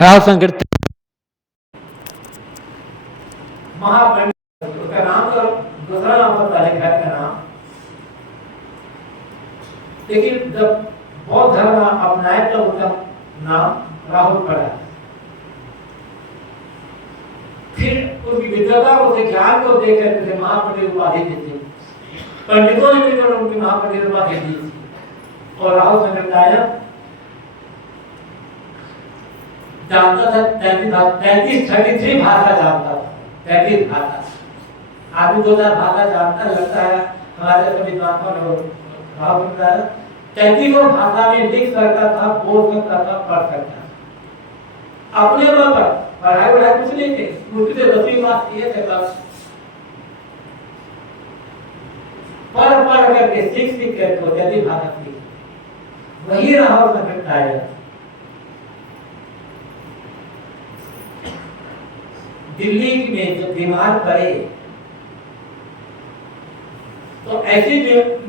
राव संकीर्तन महापंडित, उसका नाम तो दूसरा नाम पता है घर का नाम, लेकिन जब बौद्ध धर्म अपनाए तो उसका नाम राहुल पड़ा। फिर उसकी विद्वता उसे ज्ञान को देकर उसे महापंडित उपाधि दी थी। पंडितों ने मिलकर उनकी महापंडित उपाधि दी थी। और राहुल संकीर्तन जानता था 33 भाषा जानता था, 33 भाषा। आदमी 2000 भाषा जानता लगता है, हमारे सभी विद्वानों ने राहुल संकीर्तन 33 भाषा में लिख सकता था, बोल सकता था, पढ़ सकता था। अपने बल पर पढ़ाई वढ़ाई कुछ नहीं थे, मुझसे 10वीं पास किए थे बस। पढ़ करके सीख कर तो जल्दी भाषा सीख, वही राहुल संकीर्तन दिल्ली में जब बीमार पड़े तो ऐसी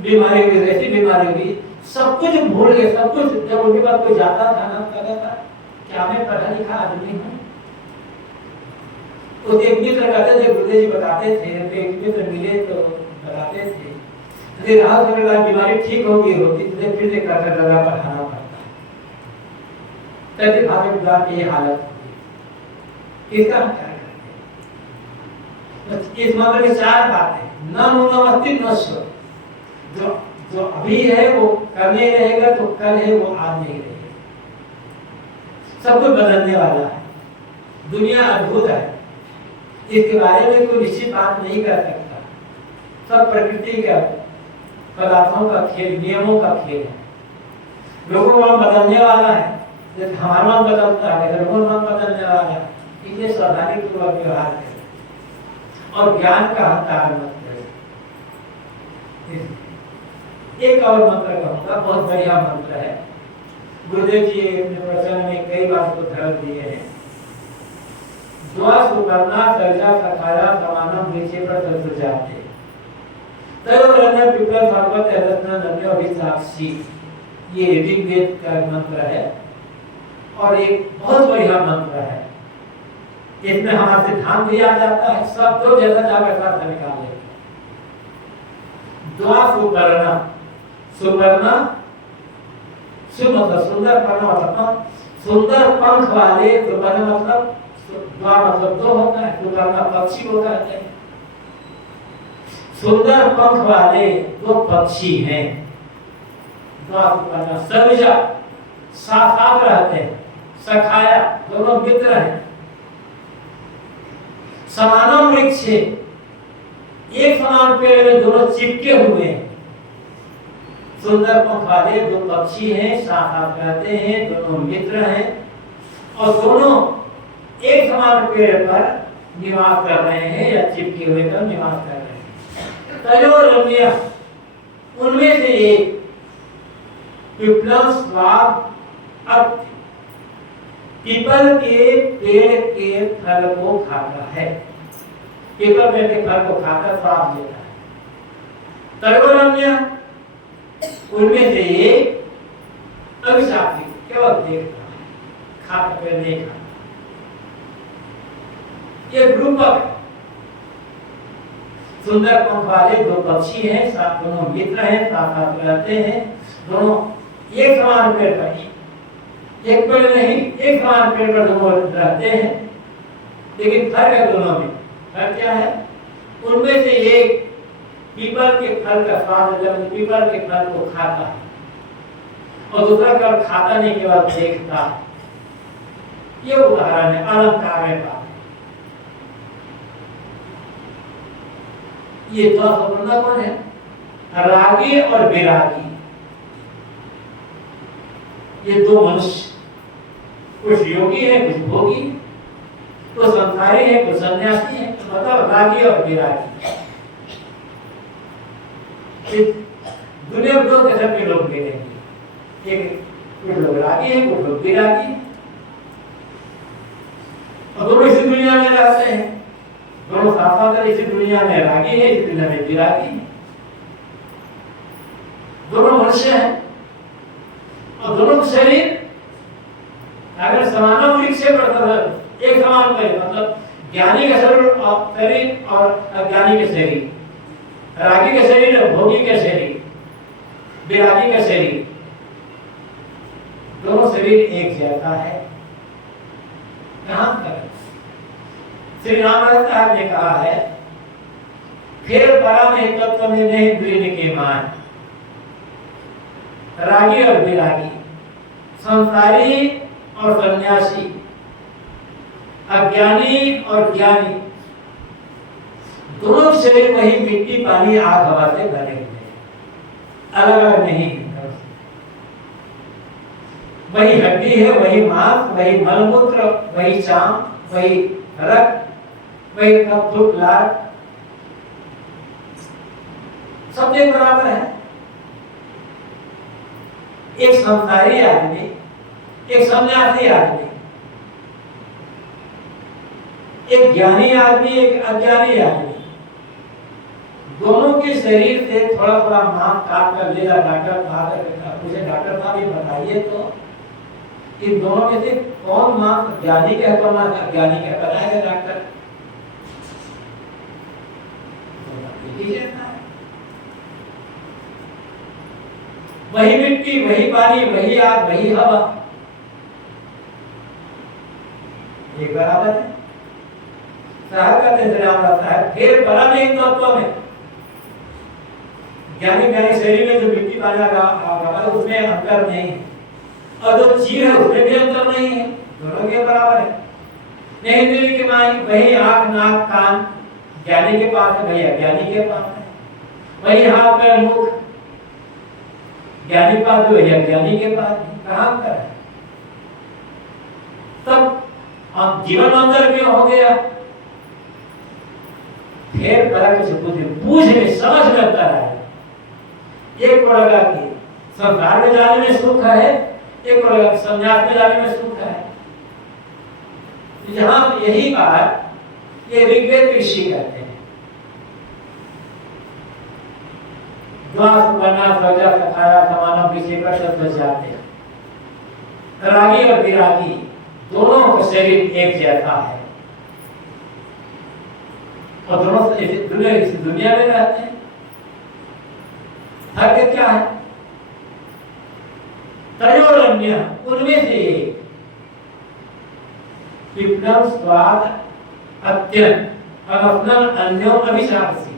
बीमारी हुई, सब कुछ भूल गए, सब कुछ। जब उनके पास कोई जाता था ना, कहता था क्या मैं पढ़ा लिखा आदमी हूँ। उस एक मित्र कहते थे, गुरुदेव जी बताते थे, एक मित्र मिले तो बताते थे, यदि राहुल संकीर्तन बीमारी ठीक होगी तो फिर से करके लगा पढ़ाना पड़ता है। तभी भाग्य विद्वान की ये हालत होगी। इसका क्या करते? इस मंत्र में 4 बातें, न नूनमस्ति न स्व। जो अभी है वो कल नहीं रहेगा, तो कल है वो आज नहीं रहेगा। सब कुछ बदलने वाला है, दुनिया अद्भुत है, इसके बारे में कोई निश्चित बात नहीं कर सकता। सब प्रकृति का, पदार्थों का खेल, नियमों का खेल है। लोगों का मन बदलने वाला है, जैसे हमारा मन बदलता है, लोगों का मन बदलने वाला है। इसलिए सावधानी पूर्वक व्यवहार करें और ज्ञान का हत्यार मत करें। एक और मंत्र कहूँगा, बहुत बढ़िया मंत्र है। गुरुदेव जी अपने प्रवचन में कई बार को धर दिए हैं। द्वा सुपर्णा सर्जा सखाया समानम विषय पर तत्व जाते तयोरन्य पिपल भागवत रत्न नन्य अभिसाक्षी। ये ऋग्वेद का मंत्र है और एक बहुत बढ़िया मंत्र है। इसमें हमारा सिद्धांत दिया जाता है, सब तो जैसा जाकर अर्थ निकाले। द्वा सुपर्णा, सुपर्णा मतलब सुंदर, पर्ण मतलब सुंदर पंख वाले। सुपर्ण मतलब द्वा मतलब 2 होता है, सुपर्ण पक्षी को कहते हैं। सुंदर पंख वाले 2 पक्षी हैं। द्वा सुपर्ण सर्वजा, साथ रहते हैं। सखाया, दोनों मित्र हैं। समानम वृक्ष, एक समान पेड़ में दोनों चिपके हुए हैं। सुंदर पंख वाले 2 पक्षी हैं, साथ रहते हैं, दोनों मित्र हैं और दोनों एक समान पेड़ पर निवास कर रहे हैं या चिपके हुए पर निवास कर रहे हैं। तयोरन्य, उनमें से एक पिपलम स्वाद, अब पीपल के पेड़ के फल को खाता है। पीपल पेड़ के फल को खाकर स्वाद लेता है। तयोरन्य, उनमें से एक अभिशापी, केवल देखता है, खाता पेड़ नहीं खाता। ये रूपक, सुंदर पंख वाले 2 पक्षी हैं, साथ दोनों मित्र हैं, साथ रहते हैं, दोनों एक समान पेड़ पर, एक पेड़ नहीं, एक समान पेड़ पर दोनों रहते हैं, लेकिन फर्क है दोनों में। फर्क क्या है? उनमें से एक पीपल के फल का स्वाद, जब पीपल के फल को खाता है और दूसरा केवल खाता नहीं, केवल देखता है। ये उदाहरण है अलंकार में बात। ये 2 संबंध कौन है? रागी और विरागी। ये 2 मनुष्य, कुछ योगी है, कुछ भोगी, कुछ संसारी है, कुछ सन्यासी है। मतलब रागी और विरागी। दुनिया में 2 किस्म के लोग मिलेंगे, एक कुछ लोग रागी है, कुछ लोग विरागी, और दोनों इसी दुनिया में रहते हैं। दोनों साथ इसी दुनिया में रागी है, इसी दुनिया में विरागी है। दोनों मनुष्य हैं और दोनों शरीर अगर समानम वृक्ष एक समान पहले मतलब ज्ञानी का शरीर और अज्ञानी के शरीर, रागी का शरीर और भोगी का शरीर, विरागी का शरीर, दोनों शरीर एक जैसा है। कहां पर श्री रामचंद्र साहब ने कहा है, फिर परम एक तत्व में नहीं द्विन के मान, रागी और विरागी, संसारी और सन्यासी, अज्ञानी और ज्ञानी, दोनों शरीर वही मिट्टी पानी आग हवा से भरे हुए हैं, अलग अलग नहीं है। वही हड्डी है, वही मांस, वही मलमूत्र, वही चाम, वही रक्त, वही कप लाल, सब एक बराबर है। एक संसारी आदमी, एक सन्यासी आदमी, एक ज्ञानी आदमी, एक अज्ञानी आदमी, दोनों के शरीर से थोड़ा थोड़ा मांस काट कर लेगा डॉक्टर साहब, मुझे डॉक्टर साहब ये बताइए तो इन दोनों में से कौन मांस ज्ञानी का है कौन मांस अज्ञानी का है, बताएगा डॉक्टर? वही मिट्टी, वही पानी, वही आग, वही हवा, एक बराबर है। साहब कहते हैं रामदास साहब, फिर परम एक तत्व में, ज्ञानी शरीर में जो मिट्टी पानी आग उसमें अंतर नहीं है, और जो जीव है उसमें भी अंतर नहीं है, दोनों के बराबर है। नहीं दिल के माई, वही आंख नाक कान ज्ञानी के पास है, वही अज्ञानी के पास है, वही हाथ पैर मुख ज्ञानी पास, वही अज्ञानी के पास, कहां अंतर है? तब जीवन अंतर क्यों हो गया? फिर परम से पूछ में समझ में अंतर है। एक को लगा कि संसार में जाने में सुख है, एक को लगा संन्यास में जाने में सुख है। यहाँ यही बात ये ऋग्वेद ऋषि कहते हैं, जाते हैं। रागी और विरागी दोनों का शरीर एक जैसा है और दोनों इस दुनिया में रहते हैं। फर्क क्या है? तयोरन्य, उनमें से एक विप्लव स्वाद अत्यंत अनफनल अन्यों अभिशापसी,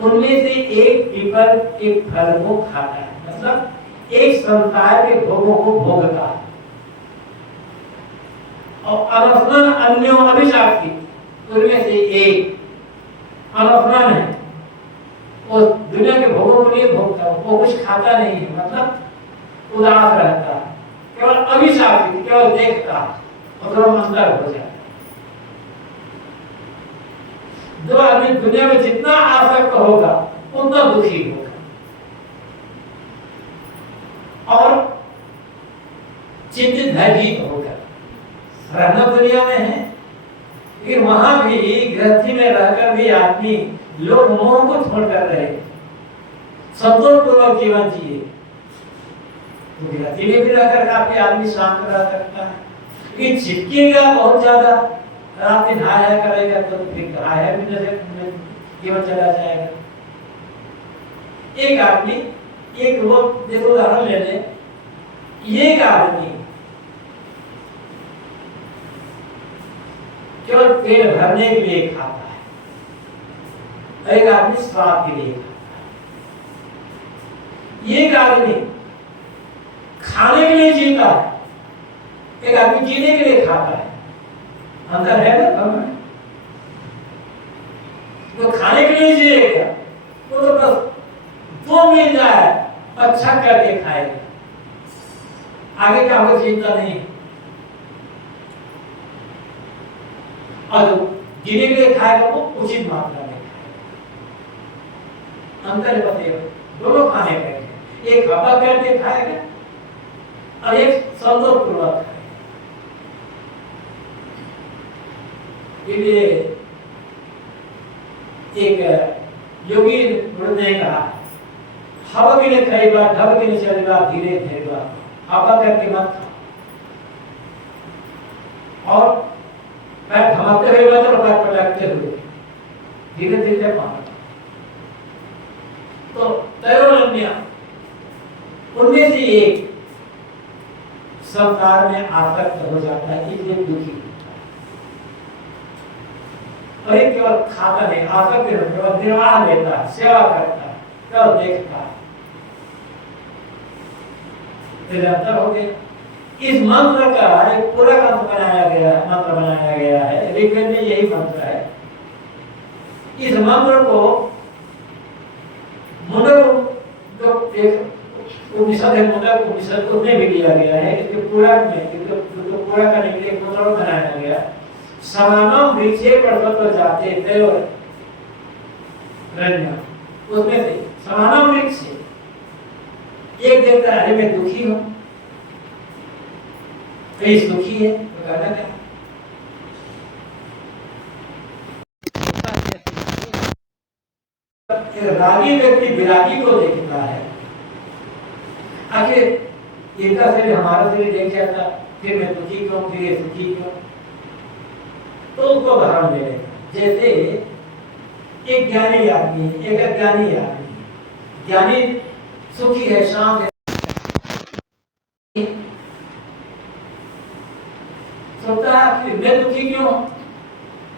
उनमें से एक पीपल एक फल को खाता है, मतलब एक संसार के भोगों को भोगता है, और अनफनल अन्यों अभिशापसी, उनमें से एक अनफनल है, वो दुनिया के भोगों को नहीं भोगता, वो कुछ खाता नहीं है, मतलब उदास रहता है, केवल अभिशापित, केवल देखता है और थोड़ा अंतर हो जाता है। जो आदमी दुनिया में जितना आसक्त होगा उतना दुखी होगा, और चिंतित भयभीत होगा। रहना दुनिया में है, लेकिन वहां भी गृहस्थी में रहकर भी आदमी लोग मोह को छोड़कर रहे, संतोषपूर्वक जीवन जिए, तो गृहस्थी में भी रहकर काफी आदमी शांत रह सकता है। लेकिन चिपकेगा बहुत ज्यादा, रात दिन हाय हाय करेगा तो फिर हाय हाय भी जैसे जीवन चला जाएगा। एक आदमी, एक लोग देखो उदाहरण ले ले, एक आदमी केवल पेट भरने के लिए खाता है, एक आदमी स्वाद के लिए खाता है। एक आदमी खाने के लिए जीता है, एक आदमी जीने के लिए खाता है। अंतर है ना? वो खाने के लिए जिएगा, वो तो बस जो मिल जाए अच्छा करके खाएगा, आगे का वो चिंता नहीं। और जीने के लिए खाएगा वो उचित मात्रा में खाएगा। अंतर बताइए, दोनों खाने का, एक हवा करके खाएगा और एक संतोषपूर्वक खाएगा। इसलिए एक योगी ने कहा, हवा के लिए खाएगा, ढब के लिए चलेगा, धीरे धीरे हवा करके मत खाओ, और पैर थमाते हुए मत और पैर पटकते हुए धीरे धीरे पाना। तो त्रयोरण्य उनमें से एक संसार में आसक्त हो जाता है, इसलिए दुखी होता है। और एक केवल खाता नहीं, आसक्त नहीं, केवल निर्वाह लेता है, सेवा करता है, केवल देखता है। निरंतर हो गया। इस मंत्र का एक पूरा मंत्र बनाया गया है। ऋग्वेद में यही मंत्र है। इस मंत्र को मुंडक जो एक उपनिषद है, मुंडक उपनिषद उसमें भी लिया गया है। इसके पूरा में तो पूरा करने के लिए एक मंत्र बनाया गया। समानम वृक्षे प्रसन्न जाते थे और रण्य, उसमें से समानम वृक्ष एक देखता है मैं दुखी हूं, कई सुखी है, तो कहना क्या? रागी व्यक्ति विरागी को देखता है, आखिर इनका शरीर हमारा शरीर देख जाता, फिर मैं दुखी क्यों, फिर ये सुखी क्यों, तो उसको उदाहरण दे लेगा। जैसे एक ज्ञानी आदमी, एक अज्ञानी आदमी, ज्ञानी सुखी है, शांत है, सोचता है कि मैं दुखी क्यों,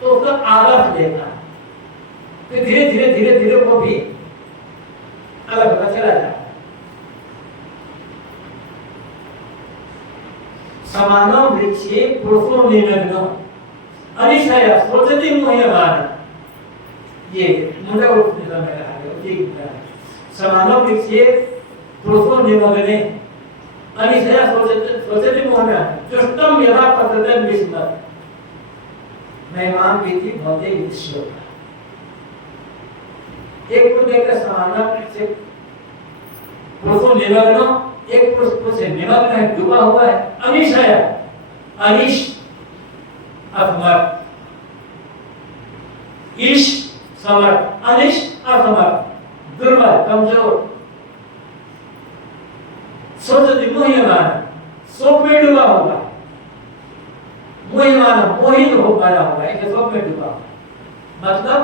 तो उसका आदर्श लेता है, फिर धीरे धीरे वो भी अलग होता चला जाता है। समानो वृक्षे पुरुषो निमग्नो अनिशय सोचति मोह्यमान, ये मुंडक उपनिषद में कहा गया। समानो वृक्षे पुरुषो निमग्ने अनिशय सोचति मोह्यमान दुष्टम यदा पतते विस्मत महिमान भीति भवते विश्व। एक पुरुष देखकर समाना से पुरुषों निमग्न, एक पुरुष से निमग्न है, डूबा हुआ है, अनिशय अनिश असमर्थ, ईश समर्थ, अनिश असमर्थ, दुर्बल कमजोर, सोचति मोह्यमान, शोक में डूबा हुआ, मोह्यमान मोहित हो बना हुआ है, शोक में डूबा। मतलब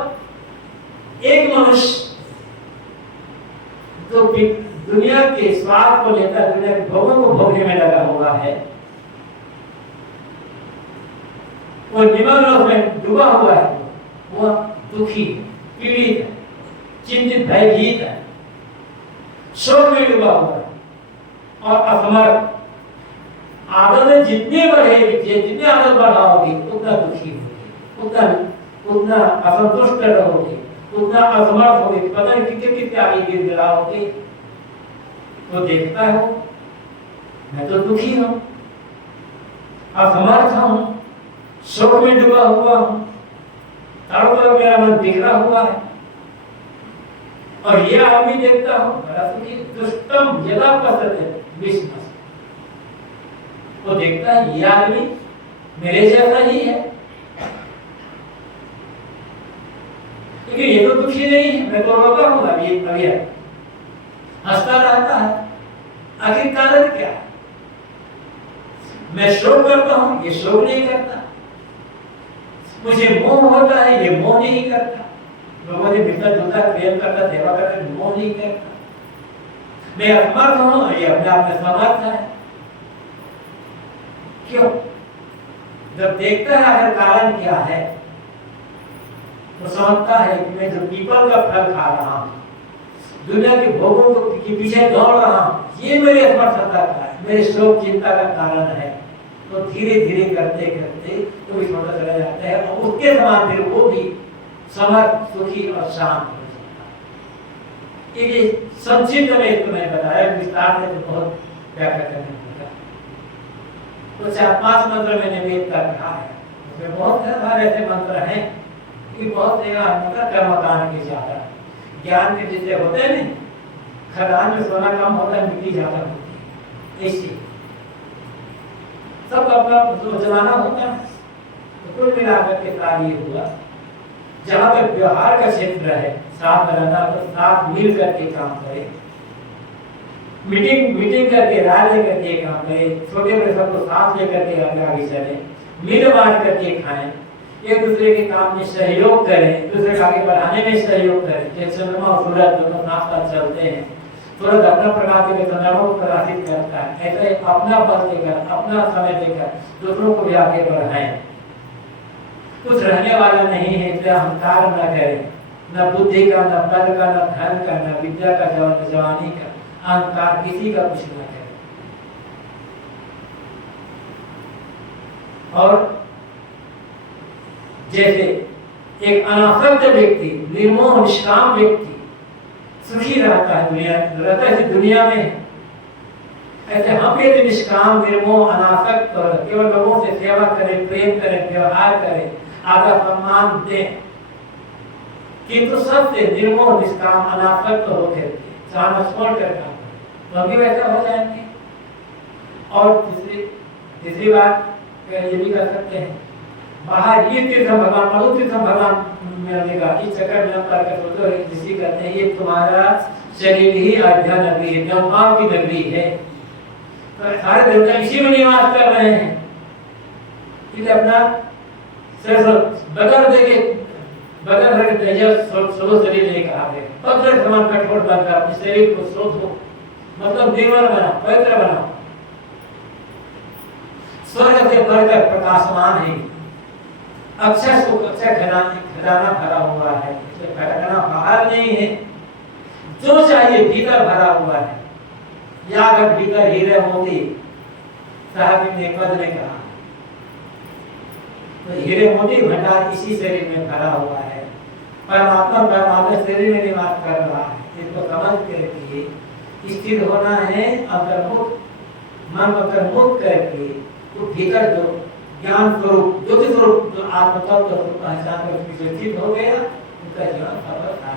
एक मनुष्य जो दुनिया के स्वाद को लेता है, दुनिया के भोगों को भोगने में लगा हुआ है, वो निमग्न में डूबा हुआ है, वो दुखी, पीड़ित है, चिंतित, भयभीत है, शोक में डूबा हुआ है और असमर्थ। आदत जितनी बढ़ेगी, जितनी आदत बढ़ाओगी उतना दुखी होगी, उतना असंतुष्ट रहोगे, उतना असमर्थ होगे, पता नहीं कितने कितने आगे गिर गिराओगे। तो देखता है मैं तो दुखी हूं, असमर्थ हूं, शोक में डूबा हुआ हूं, चारों तरफ मेरा मन बिखरा हुआ है। और ये आदमी देखता हूं बड़ा सुखी, दुष्टम यदा पतते विस्मत, वो देखता है ये आदमी मेरे जैसा ही है, क्योंकि ये तो दुखी नहीं है, मैं तो रोता हूं अभी हंसता रहता है। आखिर कारण क्या? मैं शोक करता हूं, ये शोक नहीं करता, मुझे मोह होता है, ये मोह नहीं करता, लोगों से मिलता जुलता प्रेम करता, सेवा करता, मोह नहीं करता, मैं असमर्थ हूं, ये अपने आप में समर्थ है। क्यों? जब देखता है आखिर कारण क्या है, तो समझता है कि मैं जो पीपल का फल खा रहा हूं, दुनिया के भोगों के पीछे दौड़ रहा हूं, ये मेरे असमर्थता का है, मेरे शोक चिंता का कारण है। तो धीरे धीरे करते करते तो भी छोटा चला जाता है और उसके समान फिर वो भी समर्थ, सुखी और शांत हो जाता है। ये संक्षिप्त में तो मैं बताया, विस्तार में तो बहुत व्याख्या करने लगा। तो 4-5 मंत्र मैंने वेद का कहा है, उसमें बहुत सारे ऐसे मंत्र हैं कि बहुत मतलब कर्मकांड के ज्यादा, ज्ञान के जितने होते हैं नहीं, खदान में सोना कम होता है, मिट्टी ज्यादा होती है, ऐसे सब अपना जमाना होता है। तो कुल मिलाकर के कार्य हुआ, जहाँ पर व्यवहार का क्षेत्र है, साथ रहना, तो साथ मिल करके काम करे, मीटिंग करके राय लेकर के काम करे, छोटे बड़े सबको साथ लेकर के आगे चले, मिल बांट करके खाएं, एक दूसरे के काम में सहयोग करें, दूसरे को आगे बढ़ाने में सहयोग करें। जैसे चंद्रमा और सूरज दोनों साथ साथ चलते हैं, सूरज अपना प्रकाश देकर चंद्रमा को प्रकाशित करता है, ऐसे अपना बल देकर, अपना समय देकर दूसरों को भी आगे बढ़ाएं। कुछ रहने वाला नहीं है, इसलिए अहंकार न करें, न बुद्धि का, न बल का, न धन का, न विद्या का, न जवानी का, अहंकार किसी का कुछ न करें। और जैसे एक अनासक्त व्यक्ति, निर्मोह निष्काम व्यक्ति सुखी रहता है दुनिया में, ऐसे हम भी निष्काम, निर्मोह, अनासक्त केवल लोगों से सेवा करें, प्रेम करें, व्यवहार करें, आदर सम्मान दें, किंतु सबसे निर्मोह निष्काम अनासक्त होते चाहना छोड़ कर तो हम भी वैसा हो जाएंगे। और तीसरी बात ये भी कर सकते हैं, बाहर ये तीर्थ भगवान, मधु तीर्थ भगवान मिलेगा, इस चक्कर में करके सोचो ऋषि कहते हैं ये तुम्हारा शरीर ही अयोध्या नगरी है, देवताओं की नगरी है, तो सारे देवता इसी में निवास कर रहे हैं, इसलिए अपना बदल देके बदल सर्व शरीर नहीं कहा गया, पत्थर समान कठोर बनकर अपने शरीर को सोचो, मतलब निर्मल बना, पवित्र बना, स्वर्ग से बढ़कर प्रकाशमान है, अक्षय सुख, अक्षय खजाना भरा हुआ है, खजाना बाहर नहीं है, जो चाहिए भीतर भरा हुआ है। या अगर भीतर हीरे मोती, साहब ने पद ने कहा, तो हीरे मोती भंडार इसी शरीर में भरा हुआ है, परमात्मा परमात्मा शरीर में निवास कर रहा है। इसको समझ करके स्थिर होना है, अंतर्मुख मन अंतर्मुख करके तो भीतर जो ज्ञान स्वरूप, ज्योति स्वरूप, जो आत्म तत्व पहचान कर स्थित हो गया, उनका जीवन सफल था।